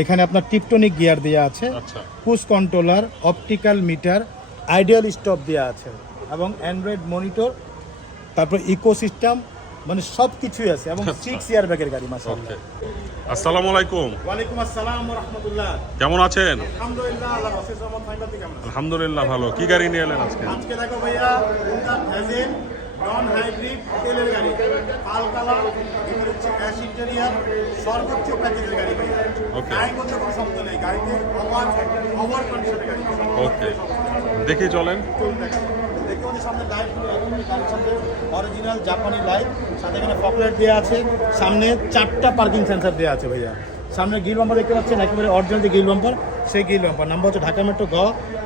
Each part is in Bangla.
এখানে আপনার টিপটনিক গিয়ার দেওয়া আছে আচ্ছা। Push controller optical meter ideal stop দেওয়া আছে এবং অ্যান্ড্রয়েড মনিটর তারপর ইকোসিস্টেম মানে সব কিছুই আছে এবং সিক্স ইয়ার ব্যাগের গাড়ি মাসাল্লাহ আসসালামু আলাইকুম। ওয়ালাইকুম আসসালাম রহমতুল্লাহ। কেমন আছেন? আলহামদুলিল্লাহ আল্লাহ? আলহামদুলিল্লাহ ভালো। কি গাড়ি নিয়ে এলেন আজকে? আজকে দেখো ভাইয়া হোন্ডা নন হাইব্রিড তেলের গাড়ি। পাল কালার হচ্ছে অ্যাশ ইন্টেরিয়ার সর্বোচ্চ প্যাকেজের গাড়ি ভাইয়া Okay. গাড়ি বলতে কোনো শব্দ নেই। গাড়িতে ওভার ওভার কন্ডিশনের গাড়ি। ওকে দেখি চলেন। দেখতে পাচ্ছি সামনে গাড়ির অরিজিনাল জাপানি লাইট সাথে এখানে পপুলার দেওয়া আছে। সামনে চারটা পার্কিং সেন্সার দেওয়া আছে ভাইয়া। সামনে গিল বাম্পার দেখতে পাচ্ছেন একেবারে অরিজিনাল যে গিল বাম্পার সেই গিল বাম্পার নাম্বার হচ্ছে ঢাকা মেট্রো গ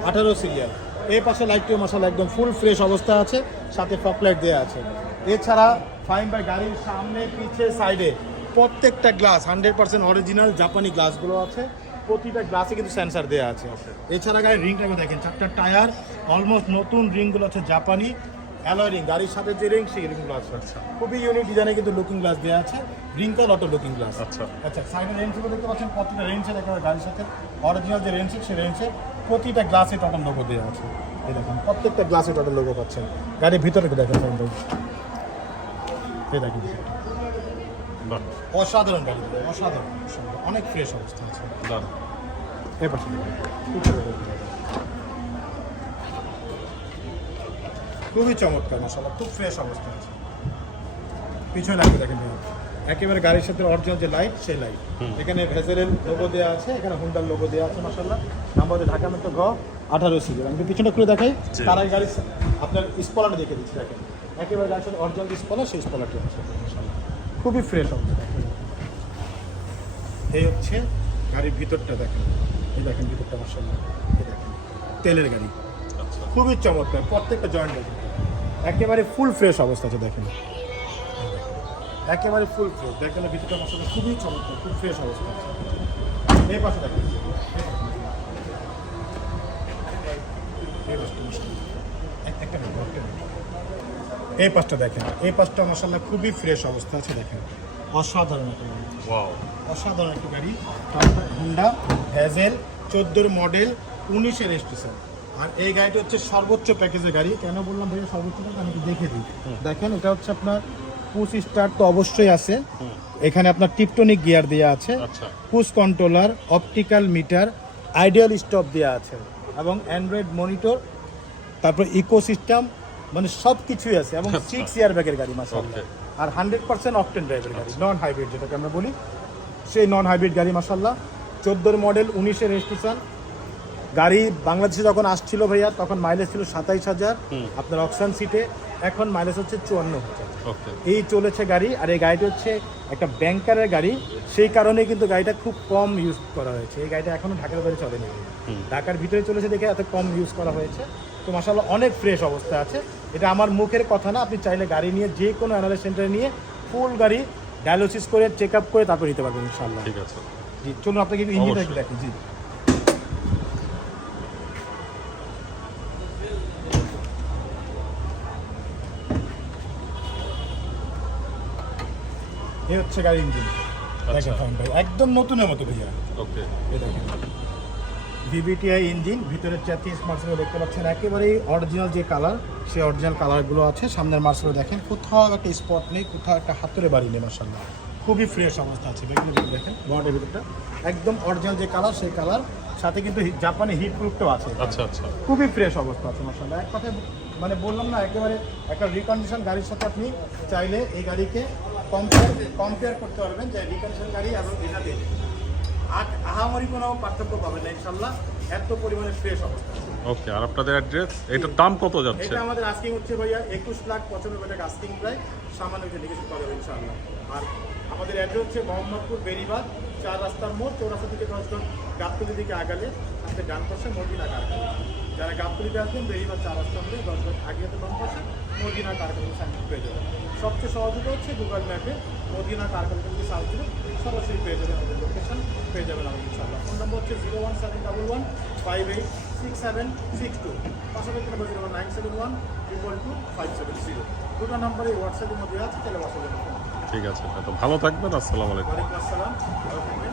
আঠারো সিরিয়াল এই পাশে লাইটটিও মশালা একদম ফুল ফ্রেশ অবস্থা আছে, সাথে ফকলাইট দেওয়া আছে। এছাড়া ফাইন বাই গাড়ির সামনে, পিছে সাইডে প্রত্যেকটা গ্লাস হান্ড্রেড পার্সেন্ট অরিজিনাল জাপানি গ্লাসগুলো আছে, প্রতিটা গ্লাসে কিন্তু সেন্সার দেওয়া আছে। এছাড়া গাড়ির রিংটা দেখেন, চারটা টায়ার অলমোস্ট নতুন রিংগুলো আছে জাপানি। অ্যালয় রিং গাড়ির সাথে যে রিং সেই রিংগুলো আছে আচ্ছা। খুবই ইউনিক ডিজাইনে কিন্তু লুকিং গ্লাস দেওয়া আছে। রিংটা অটো লুকিং গ্লাস আচ্ছা। আচ্ছা সাইডে রেঞ্জগুলো দেখতে পাচ্ছেন প্রতিটা রেঞ্জের একেবারে গাড়ির সাথে। অরিজিনাল যে রেঞ্জ সেই রেঞ্জের প্রতিটা গ্লাসে টোটাল লোগো দেওয়া আছে। এই দেখেন প্রত্যেকটা গ্লাসে টোটাল লোগো পাচ্ছেন। গাড়ির ভিতরে দেখেন সাইড এই দেখেন অসাধারণ গাড়ি অসাধারণ। অনেক ফ্রেশ অবস্থা আছে। দাঁড়ান। এই পাশে দেখুন। খুব ভালো লাগছে। খুবই চমৎকার মশলা খুব ফ্রেশ অবস্থা আছে। পিছনে লাগবে দেখেন একেবারে গাড়ির সাথে অরিজিনাল যে লাইট সেই লাইট এখানে ভেজেলের লোগো দেওয়া আছে এখানে হুন্ডার লোগো দেওয়া আছে মশাল্লাহ নাম্বার হচ্ছে ঢাকা মেট্রো ঘ আঠারো সিরিয়াল আমি পিছনে খুলে দেখাই। তার আগে গাড়ির আপনার স্পলারটা দেখে দিচ্ছি দেখেন। একেবারে গাড়ির সাথে অরিজিনাল যে স্পলার সেই স্পলারটি আছে। খুবই ফ্রেশ অবস্থা এই হচ্ছে গাড়ির ভিতরটা দেখেন। এই দেখেন ভিতরটা মাসাল্লাহ দেখেন তেলের গাড়ি। আচ্ছা। খুবই চমৎকার প্রত্যেকটা জয়েন্ট দেখেন। একেবারে ফুল ফ্রেশ অবস্থা আছে দেখেন। একেবারে ফুল ফ্রেশ দেখেন ভিতরটা মশলা খুবই চমৎকার খুব ফ্রেশ অবস্থা আছে। এই পাশে দেখেন। এই পাশটা দেখেন এই পাশটা মশাল্লাহ খুবই ফ্রেশ অবস্থা আছে দেখেন। অসাধারণ একটা গাড়ি। ওয়াও অসাধারণ একটি গাড়ি হুন্ডা ভ্যাজেল চোদ্দোর মডেল উনিশের রেজিস্ট্রেশন আর এই গাড়িটা হচ্ছে সর্বোচ্চ প্যাকেজের গাড়ি। কেন বললাম ভাই সর্বোচ্চ আমি দেখে দিই। দেখেন এটা হচ্ছে আপনার পুশ স্টার্ট তো অবশ্যই আছে। এখানে আপনার টিপটনিক গিয়ার দেওয়া আছে। আচ্ছা। Push controller optical meter ideal stop দেওয়া আছে। এবং অ্যান্ড্রয়েড মনিটর তারপর ইকোসিস্টেম মানে সব কিছুই আছে। এবং সিক্স ইয়ার ব্যাগের গাড়ি মাসাল্লাহ আর হান্ড্রেড পার্সেন্ট অপটেন ড্রাইভের গাড়ি নন হাইব্রিড যেটাকে আমরা বলি। সেই নন হাইব্রিড গাড়ি মাসাল্লাহ চোদ্দোর মডেল উনিশের রেজিস্ট্রেশন গাড়ি বাংলাদেশে যখন আসছিল ভাইয়া তখন মাইলেজ ছিল সাতাইশ হাজার। আপনার অকশন সিটে এখন মাইলেজ হচ্ছে চুয়ান্ন হাজার। এই চলেছে গাড়ি আর এই গাড়িটা হচ্ছে একটা ব্যাংকারের গাড়ি। সেই কারণে কিন্তু গাড়িটা খুব কম ইউজ করা হয়েছে। এই গাড়িটা এখনও ঢাকার বাইরে চলেনি। ঢাকার ভিতরে চলেছে দেখে এত কম ইউজ করা হয়েছে। তো মাসাল্লাহ অনেক ফ্রেশ অবস্থা আছে। এটা আমার মুখের কথা না আপনি চাইলে গাড়ি নিয়ে যে কোনো অ্যানালাইজ সেন্টারে নিয়ে ফুল গাড়ি ডায়ালিসিস করে চেক আপ করে তারপর নিতে পারবেন ইনশাল্লাহ ঠিক আছে। জি চলুন আপনাকে ইঞ্জিনটা। দেখি জি। এই হচ্ছে গাড়ির ইঞ্জিন। আচ্ছা। একদম নতুনের মতো ভাইয়া ওকে। ভিভিটিআই ইঞ্জিন ভিতরে চাতিস মার্সেল দেখতে পাচ্ছেন একেবারেই অরিজিনাল যে কালার সেই অরিজিনাল কালারগুলো আছে। সামনের মার্সেল দেখেন কোথাও একটা স্পট নেই কোথাও একটা হাতুরে বাড়ি নেই মার্শাল্লাহ খুবই ফ্রেশ অবস্থা আছে দেখেন বডির ভিতরটা। একদম অরিজিনাল যে কালার সেই কালার সাথে কিন্তু জাপানি হিট প্রুফটাও আছে আচ্ছা আচ্ছা। খুবই ফ্রেশ অবস্থা আছে মার্শাল্লাহ এক কথায় মানে বললাম না একেবারে একটা রিকন্ডিশন গাড়ির সাথে আপনি চাইলে এই গাড়িকে কম্পেয়ার কম্পেয়ার করতে পারবেন যে রিকন্ডিশন গাড়ি এবং এটা দিয়ে আ- আহামরি কোনো পার্থক্য পাবেন না ইনশাল্লাহ এত পরিমাণে ফ্রেশ অবস্থা। ওকে আর আপনাদের অ্যাড্রেস এটার দাম কত যাচ্ছে? এটা আমাদের আস্কিং হচ্ছে ভাইয়া একুশ লাখ পঁচানব্বই টাকা আস্কিং প্রায় সামান্য একটু নেগেশন করা যাবে ইনশাল্লাহ আর আমাদের অ্যাড্রেস হচ্ছে মোহাম্মদপুর বেরিবাদ চার রাস্তার মোড় চৌরাস্তা থেকে দশজন গাবতলি দিকে আগালে হাতে ডান পাশে মদিনা কারখানা যারা গাবতলিতে আসবেন বেরিবাদ চার রাস্তার মোড়ে দশজন আগে হাতে বাম পাশে মদিনা কারখানা সাইন পেয়ে যাবেন। সবচেয়ে সহজ উপায় হচ্ছে গুগল ম্যাপে মদিনা কারখানা থেকে সার্চ দিলে সরাসরি পেয়ে যাবেন আমাদের লোকেশন পেয়ে যাবেন আমাদের ইনশাল্লাহ ফোন নম্বর হচ্ছে zero one seven double one five eight six seven six two. পাশাপাশি number zero nine seven one triple two five seven zero. দুটো নম্বরে হোয়াটসঅ্যাপের মধ্যে আছে তাহলে হোয়াটসঅ্যাপে ঠিক আছে তো ভালো থাকবেন আসসালামু আলাইকুম। ওয়ালাইকুম আসসালাম থাকবেন।